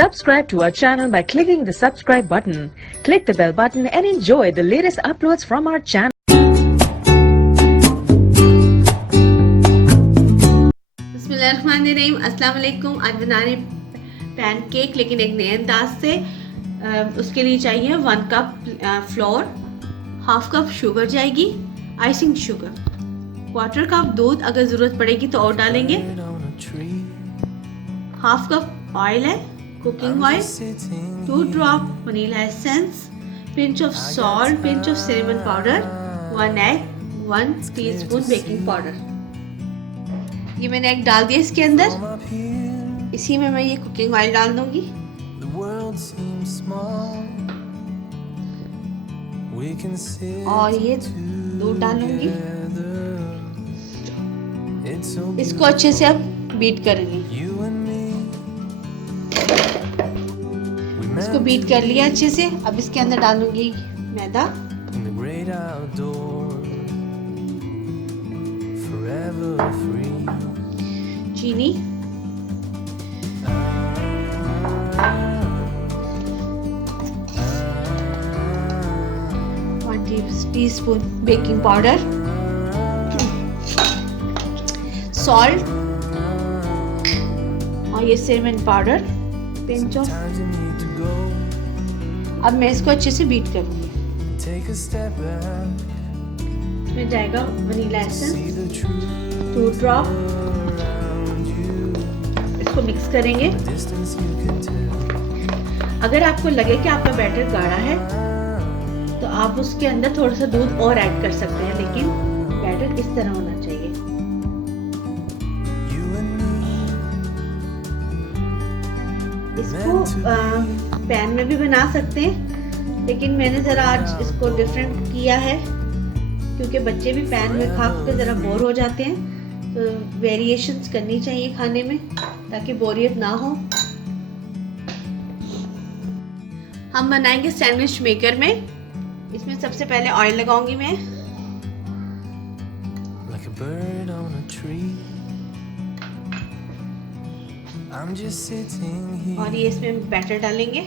Subscribe to our channel by clicking the subscribe button. Click the bell button and enjoy the latest uploads from our channel. बिस्मिल्लाहिर्रहमानिर्रहीम, अस्सलाम वालेकुम। आज बना रहे pancake लेकिन एक नए अंदाज से। उसके लिए चाहिए 1 cup floor, half cup sugar जाएगी, आइसिंग शुगर, 1/4 कप दूध, अगर ज़रूरत पड़ेगी तो और डालेंगे, हाफ कप ऑयल है, cooking oil, 2 drop vanilla essence, pinch of salt, pinch of cinnamon powder, 1 egg, 1 teaspoon baking powder. ये मैंने एग डाल दिया इसके अंदर। इसी में मैं ये कुकिंग ऑयल डाल दूंगी और ये दूध डालूंगी। इसको अच्छे से अब बीट करेंगे। इसको बीट कर लिया अच्छे से। अब इसके अंदर डालूंगी मैदा, चीनी, टीस्पून बेकिंग पाउडर, सॉल्ट और ये सिनेमन पाउडर, पिंच ऑफ। अब मैं इसको अच्छे से बीट करूंगी। इसमें जाएगा वनीला एसेंस, 2 ड्रॉप। इसको मिक्स करेंगे। अगर आपको लगे कि आपका बैटर गाढ़ा है तो आप उसके अंदर थोड़ा सा दूध और ऐड कर सकते हैं, लेकिन बैटर इस तरह होना चाहिए। इसको पैन में भी बना सकते हैं, लेकिन मैंने ज़रा आज इसको डिफरेंट किया है क्योंकि बच्चे भी पैन में खा के ज़रा बोर हो जाते हैं, तो वेरिएशंस करनी चाहिए खाने में ताकि बोरियत ना हो। हम बनाएंगे सैंडविच मेकर में। इसमें सबसे पहले ऑयल लगाऊंगी मैं, और ये इसमें बैटर डालेंगे।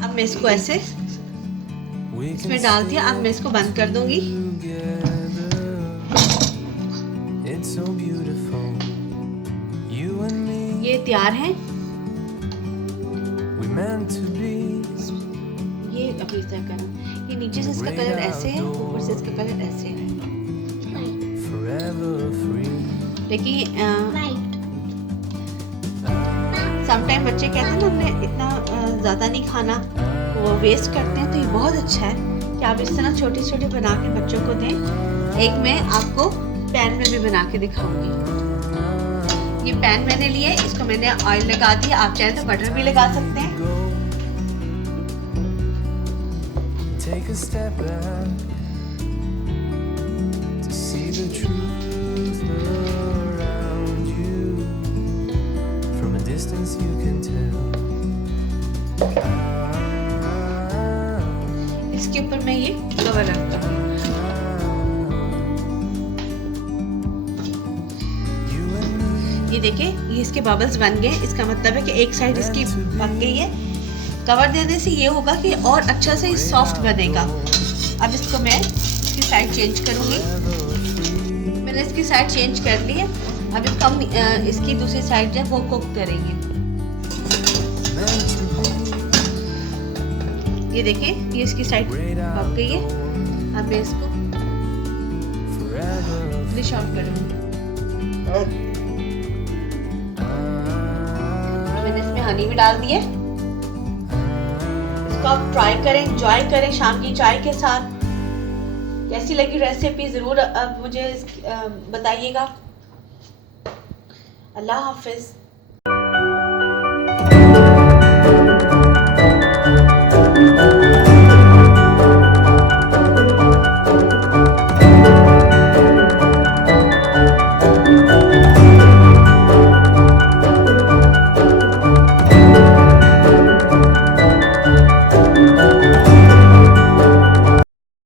अब मैं इसको ऐसे इसमें डाल दिया। अब मैं इसको बंद कर दूंगी। ये तैयार है। ये अभी इस तरह करना। ये नीचे से इसका कलर ऐसे है, ऊपर से इसका कलर ऐसे है। लेकिन समटाइम बच्चे कहते हैं ना हमने इतना ज़्यादा नहीं खाना, वो वेस्ट करते हैं, तो ये बहुत अच्छा है कि आप इस तरह छोटे छोटे बना के बच्चों को दें। एक मैं आपको पैन में भी बना के दिखाऊंगी। ये पैन मैंने लिए, इसको मैंने ऑयल लगा दिया। आप चाहे तो बटर भी लगा सकते हैं। इसके ऊपर मैं ये कवर रखता हूँ। ये देखिए, ये इसके बबल्स बन गए। इसका मतलब है कि एक साइड इसकी पक गई है। कवर देने से ये होगा कि और अच्छा से सॉफ्ट बनेगा। अब इसको मैं इसकी साइड चेंज करूँगी। मैंने इसकी साइड चेंज कर ली है। अब इसको हम इसकी दूसरी साइड जो है वो कुक करेंगे। ये देखिए, ये इसकी साइड पक गई है। अब मैं इसको डिश आउट करूँगी। मैंने इसमें हनी भी डाल दी है। इसको आप ट्राई करें, एंजॉय करें शाम की चाय के साथ। कैसी लगी रेसिपी ज़रूर अब मुझे बताइएगा। अल्लाह हाफिज़।